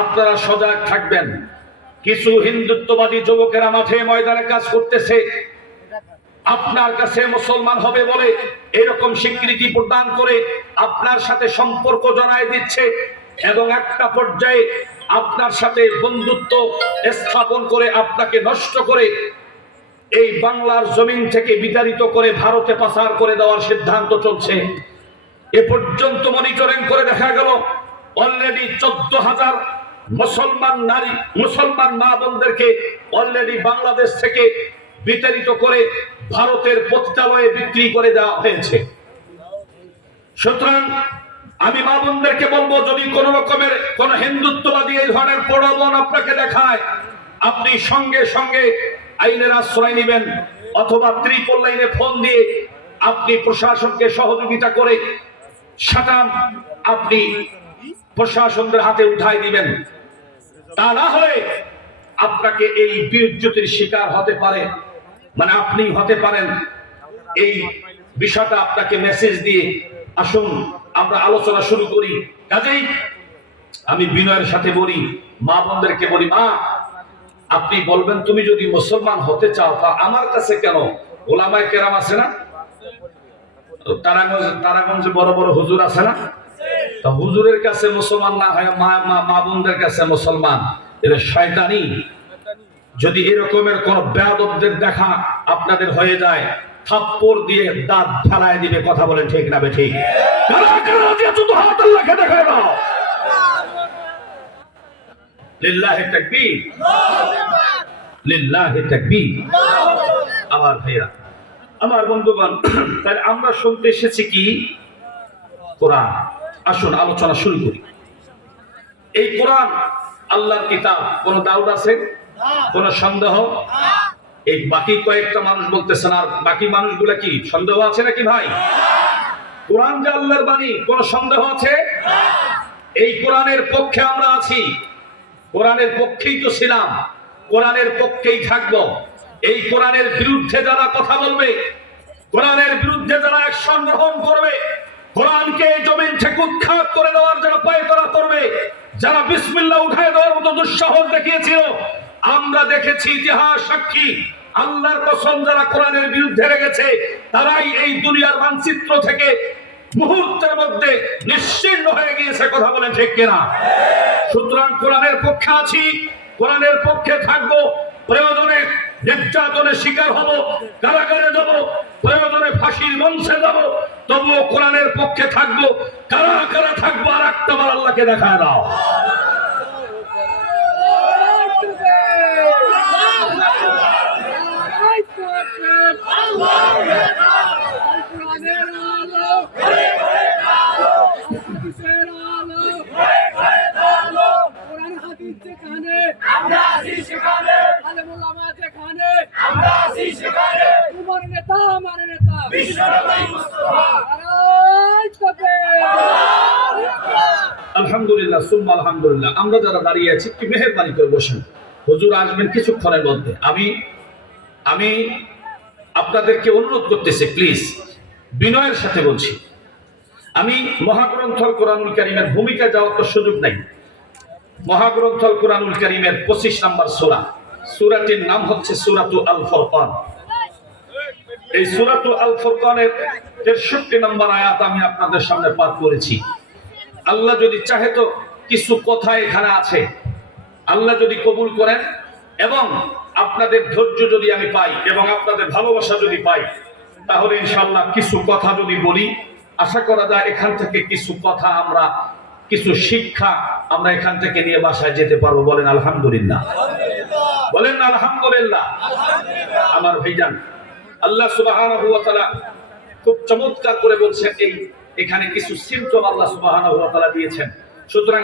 আপনারা সজাগ থাকবেন। কিছু হিন্দুত্ববাদী যুবকেরা মাঠে ময়দানে কাজ করতেছে, আপনার কাছে মুসলমান হবে বলে এরকম স্বীকৃতি প্রদান করে আপনার সাথে সম্পর্ক জড়ায় দিচ্ছে এবং একটা পর্যায়ে আপনার সাথে বন্ধুত্ব স্থাপন করে আপনাকে নষ্ট করে এই বাংলার জমিন থেকে বিতাড়িত করে ভারতে পাচার করে দেওয়ার সিদ্ধান্ত চলছে। এ পর্যন্ত মনিটরিং করে দেখা গেল অলরেডি 14,000 মুসলমান নারী, মুসলমান মা বোনদেরকে অলরেডি বাংলাদেশ থেকে বিতাড়িত করে ভারতের পতিতালয়ে বিক্রি করে দেওয়া হয়েছে। সুতরাং আমি মা বোনদেরকে বলবো, যদি কোন রকমের কোন হিন্দুত্ববাদী এই ধরনের প্রলোভন আপনাকে দেখায়, আপনি সঙ্গে সঙ্গে আইনের আশ্রয় নেবেন, অথবা ত্রিপল লাইনে ফোন দিয়ে আপনি প্রশাসনকে সহযোগিতা করে সাটান আপনি প্রশাসনদের হাতে উঠাই দিবেন। তা না হলে আপনাকে এই বিচ্যুতির শিকার হতে পারে, মানে আপনি হতে পারেন। এই বিষয়টা আপনাকে মেসেজ দিয়ে আসুন আমরা আলোচনা শুরু করি। কাজেই আমি বিনয়ের সাথে বলি, মা বোনদেরকে বলি, মা আপনি বলবেন তুমি যদি মুসলমান হতে চাও তা আমার কাছে কেন? ওলামায়ে কেরাম আছে না, তারাগঞ্জে বড় বড় হুজুর আছে না, তা হুজুরের কাছে মুসলমান না হয় মা বোনদের কাছে মুসলমান, এটা শয়তানি। যদি এরকমের কোন বেয়াদবদের দেখা আপনাদের হয়ে যায়, থাপ্পড় দিয়ে দাঁত ফেলায় দিবে। কথা বলেন ঠিক না বেঠিক? হাত আল্লাহকে দেখায় দাও। লিল্লাহি তাকবীর, লিল্লাহি তাকবীর। আমার ভাইরা, আমার বন্ধুগণ, তাই আমরা শুনতে এসেছি কি? কোরআন। আসুন আলোচনা শুরু করি। এই কোরআন আল্লাহর কিতাব, কোন ডাউট আছে? কোন সন্দেহ? এই বাকি কয়েকটা মানুষ বলতেছেন, আর বাকি মানুষগুলা কি সন্দেহ আছে নাকি ভাই? কোরআন যে আল্লাহর বাণী, কোন সন্দেহ আছে? এই কোরআনের পক্ষে আমরা আছি, কোরআনের পক্ষেই তো ছিলাম, কোরআনের পক্ষেই থাকবো। এই কোরআনের বিরুদ্ধে যারা কথা বলবে, কোরআনের বিরুদ্ধে যারা অ্যাকশন গ্রহণ করবে, কোরআনকে জমিন থেকে উৎখাত করে দেওয়ার যারা পায়তারা করবে, যারা বিসমিল্লাহ উঠায় দেওয়ার মতো দুঃসাহস দেখিয়েছিল, আমরা দেখেছি ইতিহাস সাক্ষী। আল্লাহর কসম, যারা কোরআনের বিরুদ্ধে লেগেছে তারাই এই দুনিয়ার মানচিত্র থেকে মুহূর্তের মধ্যে নিশ্চিহ্ন হয়ে গিয়েছে। কথা বলেন ঠিক কিনা? সুতরাং কোরআনের পক্ষে আছি, কোরআনের পক্ষে থাকবো। প্রয়োজনে নির্যাতনের শিকার হব, কারাগারে যাব, প্রয়োজনে ফাঁসির মঞ্চে যাব, তবুও কোরআনের পক্ষে থাকবো। কারা কারা থাকবো আর একটাবার আল্লাহকে দেখায় দাও। আলহামদুলিল্লাহ, সুম্মা আলহামদুলিল্লাহ। আমরা যারা দাঁড়িয়ে আছি একটু মেহেরবানি করে বসেন, হুজুর আসবেন কিছুক্ষণের মধ্যে। আমি আপনাদেরকে অনুরোধ করতেছি, প্লিজ বিনয়ের সাথে বলছি, আমি মহাগ্রন্থ কোরআনুল কারীমের ভূমিকা যাওয়ার তো সুযোগ নাই। মহাগ্রন্থ কোরআনুল কারীমের 25 নম্বর সূরা, সূরাটির নাম হচ্ছে সূরাতুল আল ফুরকান। এই সূরাতুল আল ফুরকানের 63 নম্বর আয়াত আমি আপনাদের সামনে পাঠ করেছি। আল্লাহ যদি চাহে তো কিছু কথা এখানে আছে, আল্লাহ যদি কবুল করেন এবং আপনাদের ধৈর্য যদি আমি পাই এবং আপনাদের ভালোবাসা যদি পাই, তাহলে ইনশাআল্লাহ কিছু কথা যদি বলি, আশা করা যায় এখান থেকে কিছু কথা আমরা, কিছু শিক্ষা আমরা এখান থেকে নিয়ে বাসায় যেতে পারবো। বলেন আলহামদুলিল্লাহ, বলেন আলহামদুলিল্লাহ। আমার ভাইজান, আল্লাহ সুবহানাহু ওয়া তাআলা খুব চমৎকার করে বলছেন, এখানে কিছু সিম্পটম আল্লাহ সুবহানাহু ওয়া তাআলা দিয়েছেন। সুতরাং